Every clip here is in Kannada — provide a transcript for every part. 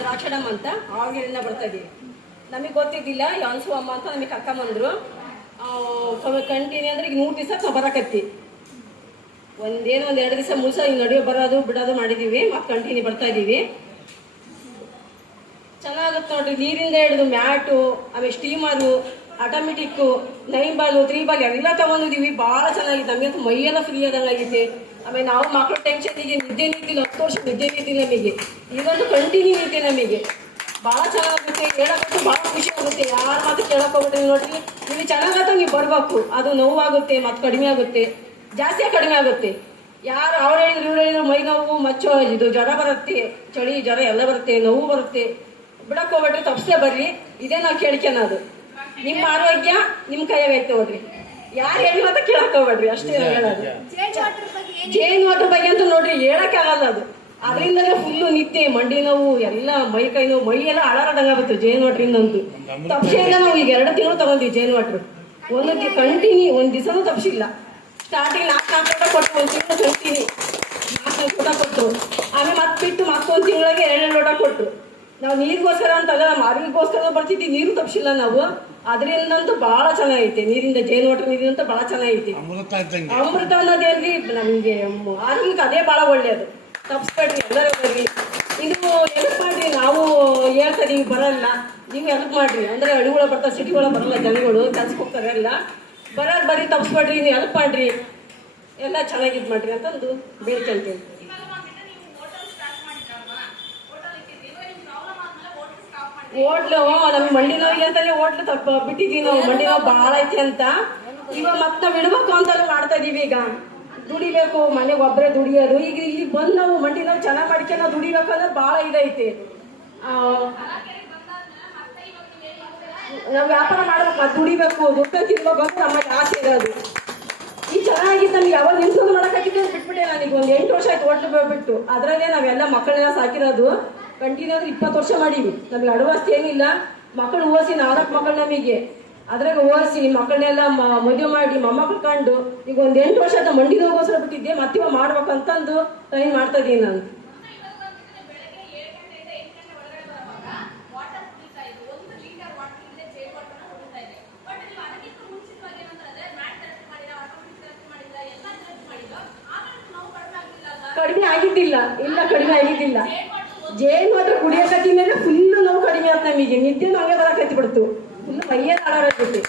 ದ್ರಾಕ್ಷಡಮ್ಮ ಅಂತ ಆವಾಗಿನಿಂದ ಬರ್ತಾ ಇದೀವಿ. ನಮಗೆ ಗೊತ್ತಿದ್ದಿಲ್ಲ ಯಾನ್ಸು ಅಮ್ಮ ಅಂತ ನಮಗೆ ಕರ್ಕೊಂಬಂದ್ರು. ಕಂಟಿನ್ಯೂ ಅಂದ್ರೆ ಈಗ 100 ದಿವಸ ನಾವು ಬರಕತ್ತಿ. ಒಂದು 2 ದಿವಸ ಮುಗಿಸ ಹಿಂಗೆ ನಡುವೆ ಬರೋದು ಬಿಡೋದು ಮಾಡಿದ್ದೀವಿ. ಮತ್ತೆ ಕಂಟಿನ್ಯೂ ಬರ್ತಾ ಇದ್ದೀವಿ. ಚೆನ್ನಾಗುತ್ತೆ ನೋಡ್ರಿ. ನೀರಿಂದ ಹಿಡಿದು ಮ್ಯಾಟು, ಆಮೇಲೆ ಸ್ಟೀಮರು, ಆಟೋಮೆಟಿಕ್ಕು, 9 ಬಾಲು 3 ಬಾಲ್ ಎಲ್ಲ ತಗೊಂಡಿದ್ದೀವಿ. ಭಾಳ ಚೆನ್ನಾಗಿದೆ. ನಮಗಂತೂ ಮೈಯೆಲ್ಲ ಫ್ರೀ ಆದಂಗೆ ಆಗೈತೆ. ಆಮೇಲೆ ನಾವು ಮಕ್ಕಳ ಟೆನ್ಷನ್ಗೆ ನಿದ್ದೆ ನಿಂತಿಲ್ಲ, 10 ವರ್ಷ ನಿದ್ದೆ ನಿಂತಿಲ್ಲ ನಮಗೆ. ಇದೊಂದು ಕಂಟಿನ್ಯೂ ಐತೆ ನಮಗೆ. ಭಾಳ ಚೆನ್ನಾಗುತ್ತೆ. ಹೇಳೋಕ್ಕಂತೂ ಭಾಳ ಖುಷಿ ಆಗುತ್ತೆ. ಯಾರು ಮಾತು ಕೇಳಕ್ಕೆ ಹೋಗ್ಬಿಟ್ರಿ ನೋಡ್ರಿ. ನೀವು ಚೆನ್ನಾಗತ್ತ ನೀವು ಬರಬೇಕು. ಅದು ನೋವಾಗುತ್ತೆ, ಮತ್ತು ಕಡಿಮೆ ಆಗುತ್ತೆ, ಜಾಸ್ತಿ ಕಡಿಮೆ ಆಗುತ್ತೆ. ಯಾರು ಅವ್ರು ಹೇಳಿದ್ರು ಇವ್ರು ಹೇಳಿದ್ರು ಮೈ ನೋವು, ಮಚ್ಚು, ಇದು ಜ್ವರ ಬರುತ್ತೆ, ಚಳಿ ಜ್ವರ ಎಲ್ಲ ಬರುತ್ತೆ, ನೋವು ಬರುತ್ತೆ. ಬಿಡಕ್ಕೆ ಹೋಗ್ಬೇಡ್ರಿ, ತಪ್ಸೇ ಬರ್ರಿ. ಇದೇ ನಾವು ಕೇಳ್ಕೊಳೋದು. ನಿಮ್ಮ ಆರೋಗ್ಯ ನಿಮ್ಮ ಕೈಯಾಗೈತೆ ನೋಡ್ರಿ. ಯಾರು ಹೇಳಿ ಮಾತ್ರ ಕೇಳಕ್ಕೆ ಹೋಗ್ಬೇಡ್ರಿ, ಅಷ್ಟೇ ನಾವು ಹೇಳೋದು. ಜೇನು ವಾಟರ್ ಬಗ್ಗೆ ಅಂತ ನೋಡ್ರಿ ಹೇಳಕ್ಕೆ ಆಗಲ್ಲ. ಅದು ಅದರಿಂದಲೇ ಫುಲ್ಲು ನಿದ್ದೆ, ಮಂಡಿ ನೋವು, ಎಲ್ಲ ಮೈ ಕೈ ನೋವು, ಮೈ ಎಲ್ಲ ಹಾಳಾಡಂಗಾಗುತ್ತೆ ಜೇನು ವಾಟ್ರಿಂದಂತೂ. ತಪ್ಸೆಯಿಂದ ನಾವು ಈಗ 2 ತಿಂಗಳು ತಗೊಂಡಿವಿ ಜೇನು ವಾಟ್ರು. ಒಂದೊಂದು ಕಂಟಿನ್ಯೂ ಒಂದು ದಿವಸನೂ ತಪ್ಸಿಲ್ಲ. ಸ್ಟಾರ್ಟಿಂಗ್ 4 ಲೋಟ ಕೊಟ್ಟು 1 ತಿಂಗಳು ಕಂಟಿನ್ಯೂ 4 ಲೋಟ ಕೊಟ್ಟು, ಆಮೇಲೆ ಮತ್ತೆ ಬಿಟ್ಟು ಮತ್ತೊಂದು ತಿಂಗಳಿಗೆ 2 ಲೋಟ ಕೊಟ್ಟು. ನಾವು ನೀರಿಗೋಸ್ಕರ ಅಂತಲ್ಲ, ನಮ್ಮ ಆರೋಗ್ಯಕ್ಕೋಸ್ಕರ ಬರ್ತಿದ್ವಿ. ನೀರು ತಪ್ಸಿಲ್ಲ ನಾವು. ಅದರಿಂದಂತೂ ಭಾಳ ಚೆನ್ನಾಗೈತೆ. ನೀರಿಂದ ಜೇನು ವಾಟರ್ ನೀರಿಂದಂತೂ ಭಾಳ ಚೆನ್ನಾಗೈತಿ. ಅಮೃತ ಅನ್ನೋದೇನ್ರಿ ನಮಗೆ ಆರೋಗ್ಯಕ್ಕೆ ಅದೇ ಭಾಳ ಒಳ್ಳೆಯದು. ತಪ್ಸ್ಬೇಡ್ರಿ, ಎಲ್ಲರೂ ಬರ್ರಿ. ಇದು ಹೆಲ್ಪ್ ಮಾಡ್ರಿ. ನಾವು ಹೇಳ್ತಾ ನೀವು ಬರಲ್ಲ, ನೀವು ಹೆಲ್ಪ್ ಮಾಡ್ರಿ. ಅಂದರೆ ಹಳ್ಳಿಗಳ ಬರ್ತಾರೆ, ಸಿಟಿಗಳ ಬರಲ್ಲ ಜನಗಳು, ಕೆಲ್ಸಕ್ಕೆ ಹೋಗ್ತಾರೆ ಎಲ್ಲ. ಬರೋದು ಬರ್ರಿ, ತಪ್ಸ್ಬೇಡ್ರಿ, ನೀವು ಹೆಲ್ಪ್ ಮಾಡ್ರಿ, ಎಲ್ಲ ಚೆನ್ನಾಗಿದ್ದು ಮಾಡ್ರಿ ಅಂತಂದು ಬೇಡ್ಕೊಂತೀನಿ. ಹೋಟ್ಲು ನಮ್ಗೆ ಮಂಡಿ ನೋವಿಗೆ ಅಂತಾನೆ ಹೋಟ್ಲು ಬಿಟ್ಟಿದ್ದೀವಿ ನಾವು. ಮಂಡಿ ನೋವು ಭಾಳ ಐತಿ ಅಂತ. ಇವಾಗ ಮತ್ತೆ ನಾವು ಇಡಬೇಕು ಅಂತೆಲ್ಲ ಮಾಡ್ತಾ ಇದೀವಿ. ಈಗ ದುಡಿಬೇಕು, ಮನೆಗೆ ಒಬ್ಬರೇ ದುಡಿಯೋದು. ಈಗ ಇಲ್ಲಿ ಬಂದು ನಾವು ಮಂಡಿ ನೋವು ಚೆನ್ನಾಗಿ ಮಾಡ್ಕೊಂಡು ನಾವು ದುಡಿಬೇಕಂದ್ರೆ ಭಾಳ ಇದೈತಿ. ನಾವು ವ್ಯಾಪಾರ ಮಾಡ್ಬೇಕು, ಅದು ದುಡಿಬೇಕು, ದುಡ್ಡು ತಿನ್ಬೇಕು ಅಂತ ನಮಗೆ ಆಸೆ ಇರೋದು. ಈಗ ಚೆನ್ನಾಗಿತ್ತು. ನಮ್ಗೆ ಯಾವಾಗ ನಿಲ್ಸೋದು ಮಾಡೋಕ್ಕಾಗಿತ್ತು ಬಿಟ್ಬಿಟ್ಟೆ. ನನಗೆ ಒಂದು 8 ವರ್ಷ ಆಯ್ತು ಹೋಟ್ಲು ಬಿಟ್ಟು. ಅದರಲ್ಲೇ ನಾವೆಲ್ಲ ಮಕ್ಕಳೆಲ್ಲ ಸಾಕಿರೋದು. ಕಂಟಿನ್ಯೂ 20 ವರ್ಷ ಮಾಡೀವಿ. ನಮಗೆ ಅಡವಾಸ್ತಿ ಏನಿಲ್ಲ. ಮಕ್ಕಳು ಓದಿಸಿ 4 ಮಕ್ಕಳು ನಮಗೆ. ಅದ್ರಾಗ ಓದಿಸಿ ಮಕ್ಕಳನ್ನೆಲ್ಲ ಮದುವೆ ಮಾಡಿ ಮೊಮ್ಮಕ್ಕಳು ಕಂಡು ಈಗ ಒಂದು 8 ವರ್ಷ ಆದ ಮಂಡಿ ನೋಗೋಸ್ಕರ ಬಿಟ್ಟಿದ್ದೆ. ಮತ್ತೆ ಇವಾಗ ಮಾಡ್ಬೇಕಂತಂದು ಟ್ರೈ ಮಾಡ್ತಾ ಇದ್ದೀನಿ ನಾನು. ಕಡಿಮೆ ಆಗಿದ್ದಿಲ್ಲ, ಇಲ್ಲ ಕಡಿಮೆ ಆಗಿದ್ದಿಲ್ಲ. ಜೇನು ಮಾತ್ರ ಕುಡಿಯೋಕತ್ತಿಂದ್ರೆ ಫುಲ್ಲು ನೋವು ಕಡಿಮೆ ಆಯ್ತು ನಮಗೆ. ನಿದ್ದೆ ಹಂಗೆ ಬರಕತ್ತಿ ಬಿಡ್ತು. ಫುಲ್ಲು ಮೈಯೇ ಹಾಳಾಗತ್ತೈತಿ.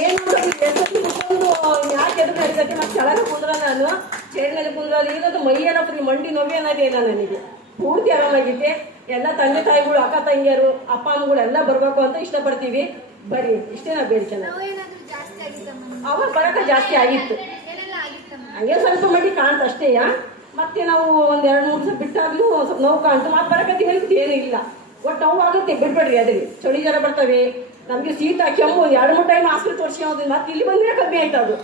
ಏನು ಕುತ್ಕೊಂಡು ಯಾಕೆ ಎದುರು ನಡೀತೈತಿ. ಮತ್ತೆ ಕೆಳಗೆ ಕುಂದ್ರ ನಾನು ಚೇರ್ನಲ್ಲಿ ಕುಂದ್ರಲ್ಲಿ ಇರೋದು ಮೈಯೆಲ್ಲ ಫ್ರೀ. ಮಂಡಿ ನೋವೇ ಅನ್ನೋದೇ ಇಲ್ಲ ನನಗೆ. ಪೂರ್ತಿ ಆರಾಮಾಗಿದ್ದೆ. ಎಲ್ಲ ತಂದೆ ತಾಯಿಗಳು, ಅಕ್ಕ ತಂಗಿಯರು, ಅಪ್ಪ ಅಮ್ಮಗಳು ಎಲ್ಲ ಬರಬೇಕು ಅಂತ ಇಷ್ಟಪಡ್ತೀವಿ. ಬರ್ರಿ, ಇಷ್ಟೇ ನಾವು ಬೇಡ್ಕೊಂಡು. ಅವಾಗ ಬರೋಕೆ ಜಾಸ್ತಿ ಆಗಿತ್ತು. ಹಂಗೆ ಸ್ವಲ್ಪ ಮಟ್ಟಿಗೆ ಕಾಣ್ತು ಅಷ್ಟೇ. ಮತ್ತೆ ನಾವು ಒಂದು 2-3 ದಿವಸ ಬಿಟ್ಟಾಗ್ಲೂ ಸ್ವಲ್ಪ ನೋವು ಕಾಣ್ತು. ಮತ್ತೆ ಬರಕತ್ತಿ ಹೇಳ್ತಿದ್ದು ಏನೂ ಇಲ್ಲ. ಒಟ್ಟು ನೋವು ಆಗುತ್ತೆ, ಬಿಡ್ಬೇಡ್ರಿ. ಅದ್ರಿಗೆ ಚಳಿ ಜ್ವರ ಬರ್ತವೆ. ನಮಗೆ ಶೀತ ಕೆಮ್ಮು 2-3 ಟೈಮ್ ಆಸ್ಪತ್ರೆ ತೋರಿಸ್ಕೊಂಡು ಮತ್ತೆ ಇಲ್ಲಿ ಬಂದರೆ ಕಮ್ಮಿ ಆಯ್ತು. ಅದು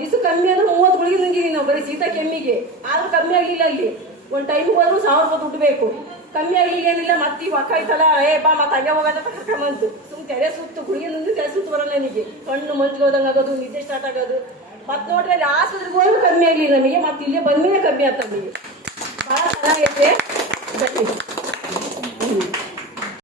ದಿವಸ ಕಮ್ಮಿ ಅಂದ್ರೆ 30 ಗುಳಿಗೆ ನುಂಗಿದೀವಿ ನಾವು ಬರೀ ಶೀತ ಕೆಮ್ಮಿಗೆ. ಆದ್ರೂ ಕಮ್ಮಿ ಆಗಲಿಲ್ಲ. ಅಲ್ಲಿ ಒಂದು ಟೈಮಿಗೆ ಹೋದ್ರು 1000 ರೂಪಾಯಿ ದುಡ್ಡು ಬೇಕು. ಕಮ್ಮಿ ಆಗಲಿಲ್ಲ ಏನಿಲ್ಲ. ಮತ್ತೆ ಇವು ಅಕ್ಕ ಆಯ್ತಲ್ಲ, ಬಾ ಮತ್ತೆ ಹಂಗೆ ಹೋಗೋದ ಕರ್ಕೊಂಬಂತು. ಸುಮ್ಮನೆ ತೆರೆ ಸುತ್ತು ಗುಳಿಗೆ ನುಂಗಿ ತೆರೆ ಸುತ್ತು ಬರಲ್ಲ ನನಗೆ. ಕಣ್ಣು ಮಂಜಿಗೆ ಹೋದಂಗೆ ಆಗೋದು, ನಿದ್ದೆ ಸ್ಟಾರ್ಟ್ ಆಗೋದು. ಮತ್ತೆ ನೋಡ್ರಿ ಅಲ್ಲಿ ಆಸ್ಪತ್ರೆಗೆ ಹೋದ್ರು ಕಮ್ಮಿ ಆಗಲಿಲ್ಲ ನಮಗೆ. ಮತ್ತೆ ಇಲ್ಲೇ ಬಂದ್ಮೇಲೆ ಕಮ್ಮಿ ಆಗ್ತದೆ. ಭಾಳ ಚೆನ್ನಾಗೈತೆ.